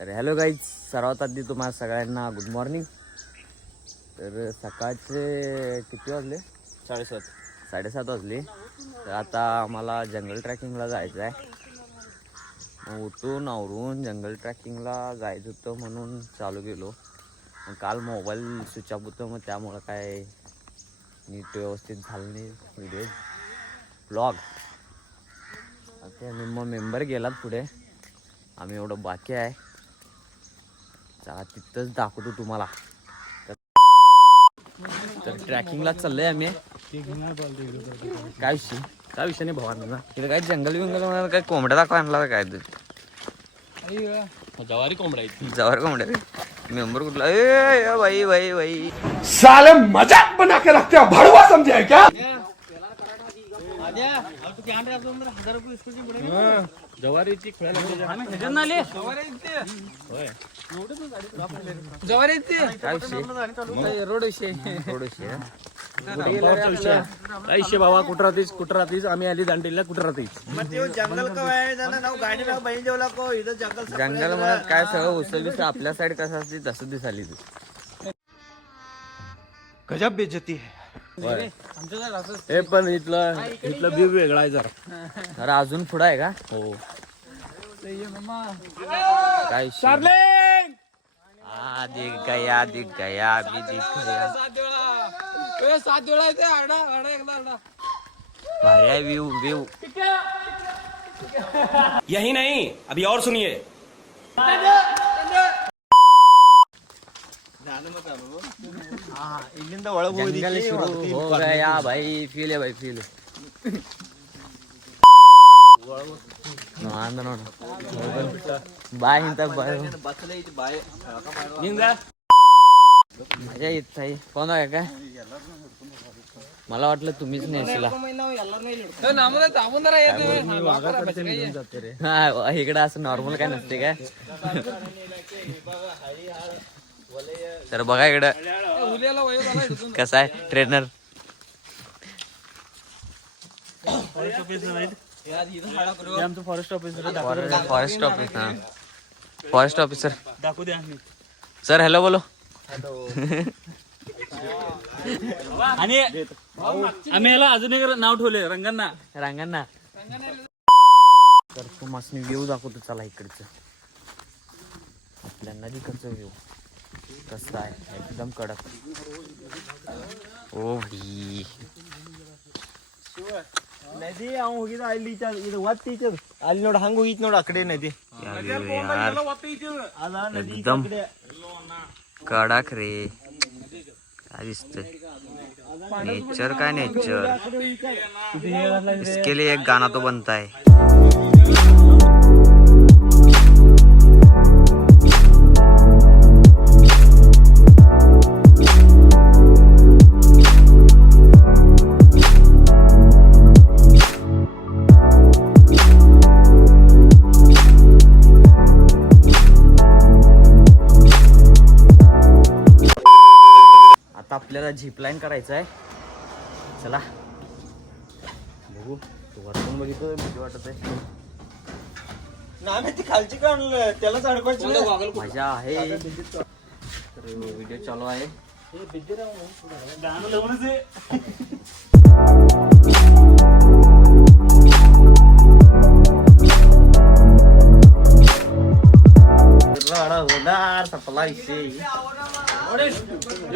तर hello guys, सर्वात आधी तुम्हाला सगळ्यांना गुड मॉर्निंग. तर सकाळचे किती वाजले? 7:30 वाजले. तर आता आम्हाला जंगल ट्रॅकिंगला जायचं आहे. मग उठून आवरून जंगल ट्रॅकिंगला जायचं होतं म्हणून चालू गेलो. मग काल मोबाईल स्विच ऑफ होतं, मग त्यामुळं काय नीट व्यवस्थित झालं नाही व्हिडिओ ब्लॉग. आता मग मेंबर गेलात पुढे, आम्ही एवढं बाकी आहे. चला तिथंच दाखवतो तुम्हाला. तर ट्रॅकिंगला चाललंय आम्ही. काय विषय नाही भावांना. तिथे काय जंगल विंगल काय कोंबड्या दाखवा आणला काय? जवारी कोंबडा जवारी कोंबड्या मेंबर कुठला? ए भाई भाई भाई साले मजाक बना के रखते हो, भड़वा समझे है क्या? जवारीची रोड विषय काय बाबा कुठं राहतीस आम्ही आली दांडेला कुठं राहतीस जंगल मला काय सगळं उचल आपल्या साईड कसं असते तसं दिसाली तू. गजब बेइज्जती है. हे पण इथलं व्यू वेगळा आहे जरा. अरे अजून पुढं आहे का? हो. काय दिख गया अभी दिख गया. भारी आहे व्यू. यही नहीं, अभी और सुनिए. जंगल शुरू हो गया भाई. फील आहे भाई, फील. बाय इंत बाय मजा येत आहे. कोण आहे काय? मला वाटलं तुम्हीच नेसला. हा इकडं असं नॉर्मल काय नसते काय? तर बघा इकडं कसा आहे ट्रेनर. फॉरेस्ट ऑफिसर दाखवू द्या सर. हॅलो बोलो. आणि आम्ही याला अजून एक नाव ठेवले रांगांना. तर तुम्हाला व्ह्यू दाखवतो चला. इकडचं आपल्या नदीकडचं व्ह्यू कसं आहे, एकदम कडक. ओ भी ನದಿ ಅವ್ ಹೋಗಿದ ಅಲ್ಲಿ ಇದು ಒತ್ತೀತದ ಅಲ್ಲಿ ನೋಡ ಹಂಗ ಹೋಗಿತ್ ನೋಡ ಆ ಕಡೆ ನದಿ एकदम कडक रे. काय दिसतंय नेचर. काय नेचर. इसके लिए एक गाना तो बनता है. आपल्याला झिप लाईन करायचं आहे. चला बघू. तू वरतून बघितलं भीती वाटत आहे. नाही ती खालची का आणलं त्यालाच अडकवायची मजा आहे. तर व्हिडिओ चालू आहे. होणार सपला विषय.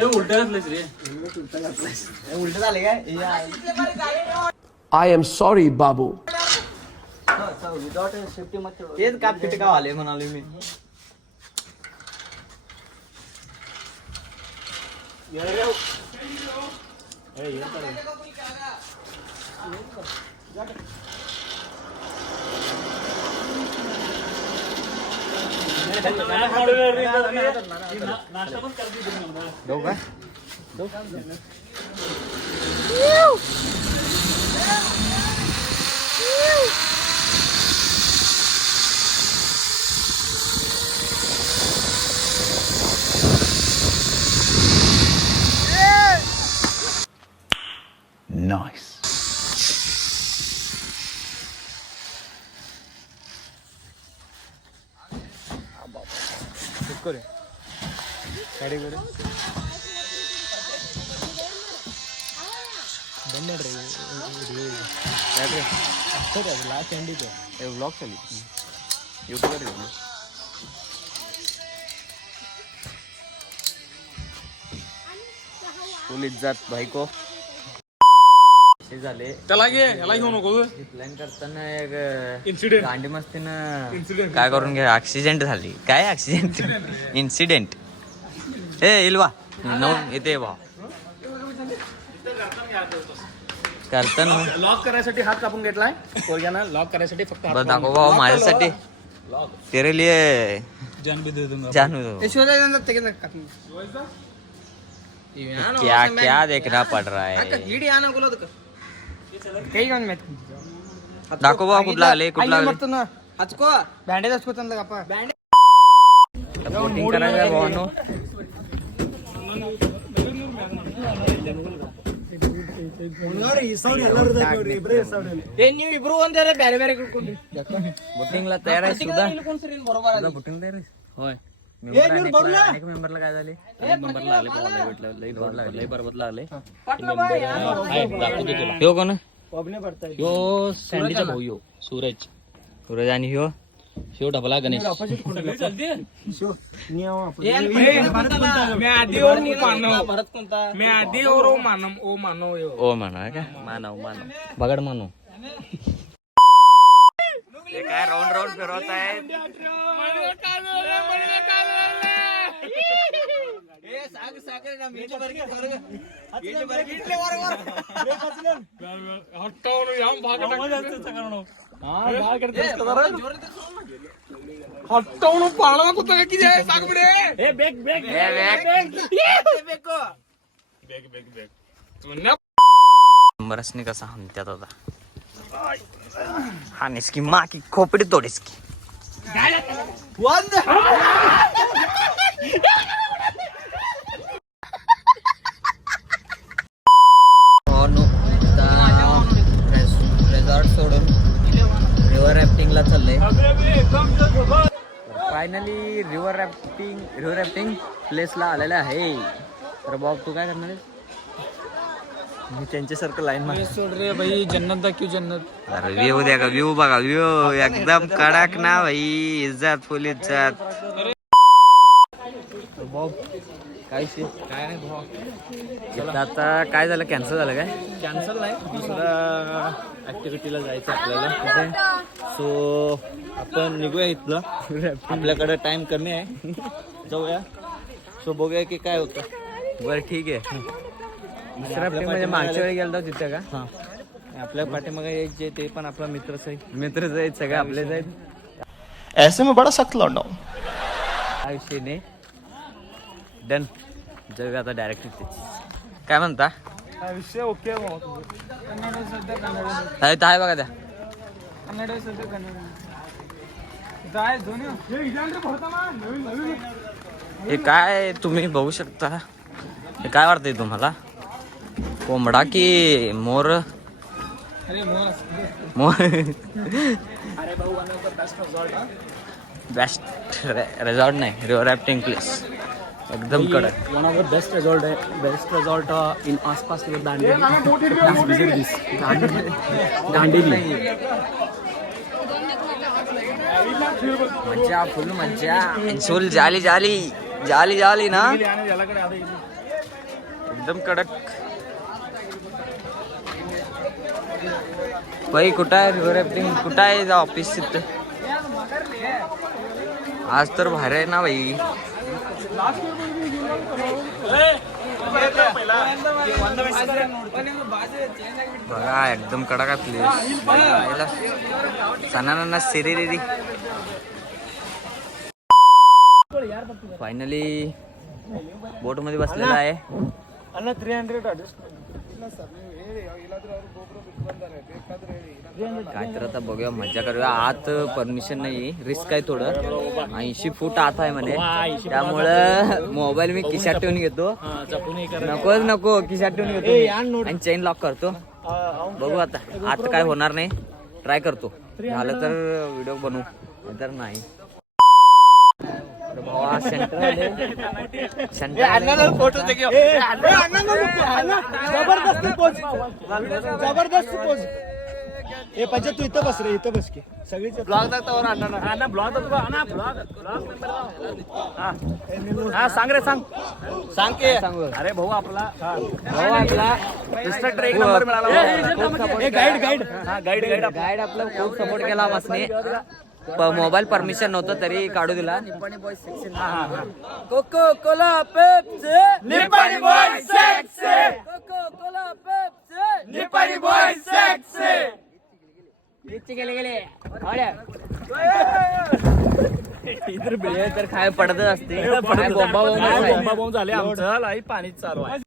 उलट घातलंच रे. उलट झाले काय? I am sorry, बाबू. तेच का फिट का आले म्हणाले मी. नाश्ता पण जाऊ काय? Nice. करूया गाडी करूया लास्ट एंडिंग ब्लॉग चालू यूट्यूबवर फुल इज्जत भाई को झाले त्याला घे याला घेऊ नको प्लॅन करताना एक Incident. गांडी मस्तीनं काय करून घ्या ऍक्सिडेंट झाली काय ऍक्सिडेंट इन्सिडेंट हे इल्वा नो इथे भाऊ करताना लॉक करायसाठी हात कापून घेतलाय पोरग्यानं लॉक करायसाठी फक्त हात बस दाखव भाऊ माझ्यासाठी तेरे लिए जान भी दे दूंगा जानू क्या क्या देखना पड़ रहा है दाखव भाऊ कुठला आले कुठला बोटिंग करायचं भावानो बोटिंगला तयार आहे सुद्धा बोटिंग तयार आहे होय मेंबरला काय झाले मेंबरला आले लई बरोबरला आले ह्यो कोण यो सँडीचा भाऊ यो सूरज सूरज आणि ह्यो शिव ढबला गणेश ओ म्हणा का मानव बगड मानव हे काय राऊंड राऊंड फिरवत आहे हट्टवून पाळवा कुठं किती आहे सांग बरे बरसनी कसा म्हणतात आता हा निसकी मा की खोपडी तोडीस की रेसॉर्ट सोडून रिव्हर रॅफ्टिंगला चाललंय फायनली रिव्हर रॅफ्टिंग प्लेसला आलेला आहे तर बॉब तू काय करणार आहेस मी त्यांच्यासारखं लाईन मध्ये सोड रे भाई जन्नत दाखव जन्नत अरे व्ह्यू द्या का व्ह्यू बघा व्ह्यू एकदम कडक ना भाई इज्जत फुल इज्जत बॉब काय काय नाही भाऊ आता काय झालं कॅन्सल झालं काय कॅन्सल नाही दुसऱ्या ऍक्टिव्हिटीला जायचं आपल्याला सो आपण निघूया इथलं आपल्याकडे टाइम कमी आहे जाऊया सो बघूया की काय होतं बरं ठीक आहे दुसऱ्या म्हणजे मागच्या वेळी गेलो तिथे का हां आपल्या पाठीमागे जे ते पण आपला मित्रच आहे मित्रच आहेत सगळे आपलेच आहेत ऐसे में बड़ा सख्त लौंडा हूं हा विषय नाही डन जाऊया आता डायरेक्ट तिथे काय म्हणता विषय ओके आहे बघा त्या हे काय तुम्ही बघू शकता हे काय वाटतंय तुम्हाला कोंबडा की मोर मोर बेस्ट रिसॉर्ट नाही रिव्हर रॅफ्टिंग प्लेस एकदम कडक one of the best resort in आसपास के दांडेली मज्जा फुल मज्जा फुल जाली जाली जाली जाली ना एकदम कडक भाई कुठं आहे रिव्हर रॅफ्टिंग कुठं आहे ऑफिस तिथं आज तर भारी आहे ना भाई बघा एकदम कडक आहे प्लेस सणाना सिरी फायनली बोट मध्ये बसलेला आहे अन्न 300 काय तर आता बघूया मजा करूया आत परमिशन नाही रिस्क आहे थोडं 80 फूट आत आहे म्हणे त्यामुळं मोबाईल मी खिशात ठेवून घेतो नको खिशात ठेवून घेतो आणि चेन लॉक करतो बघू आता आत काय होणार नाही ट्राय करतो झालं तर व्हिडिओ बनवू तर नाही भावा फोटो जबरदस्त पोच जबरदस्त पोच ए पंच तू इथं बस रे इथं बस की सगळीच ब्लॉग दाखता ब्लॉग सांग रे सांग सांग की अरे भाऊ आपला इन्स्ट्रक्टर एक नंबर मिळाला गाईड गाईड गाईड आपला खूप सपोर्ट केला मसने मोबाईल परमिशन नव्हतं तरी काढू दिला Coca Cola Pepsi Nipani boy sexy Coca Cola Pepsi Nipani boy sexy गेले इतर बिळे तर काय पडतच असते बोंबा झाले आमचं लाई पाणीच चालू आहे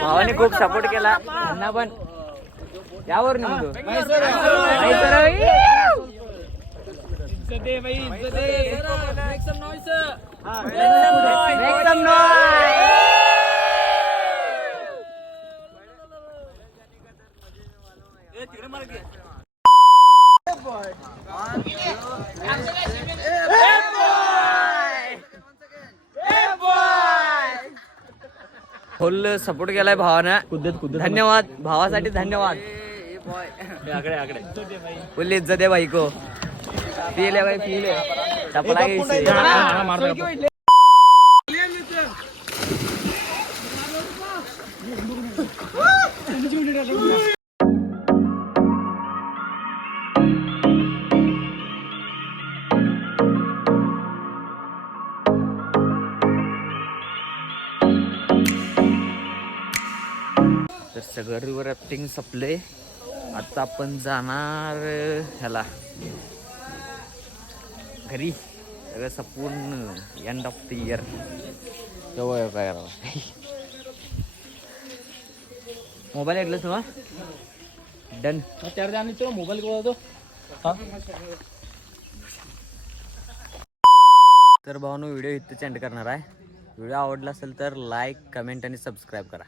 भावाने खूप सपोर्ट केला त्यांना पण यावर निघतो फुल सपोर्ट केलाय भावानं धन्यवाद भावासाठी धन्यवाद फुल इज्जत आहे भाई को फील है भाई फील है टपला तर सगळं रिव्हर राफ्टिंग संपले आता आपण जाणार ह्याला घरी सगळं संपूर्ण एंड ऑफ द इयर जवळ काय मोबाईल ऐकलंच ना डन मोबाईल तर भावानो व्हिडिओ इथेच एंड करणार आहे व्हिडिओ आवडला असेल तर लाईक कमेंट आणि सबस्क्राईब करा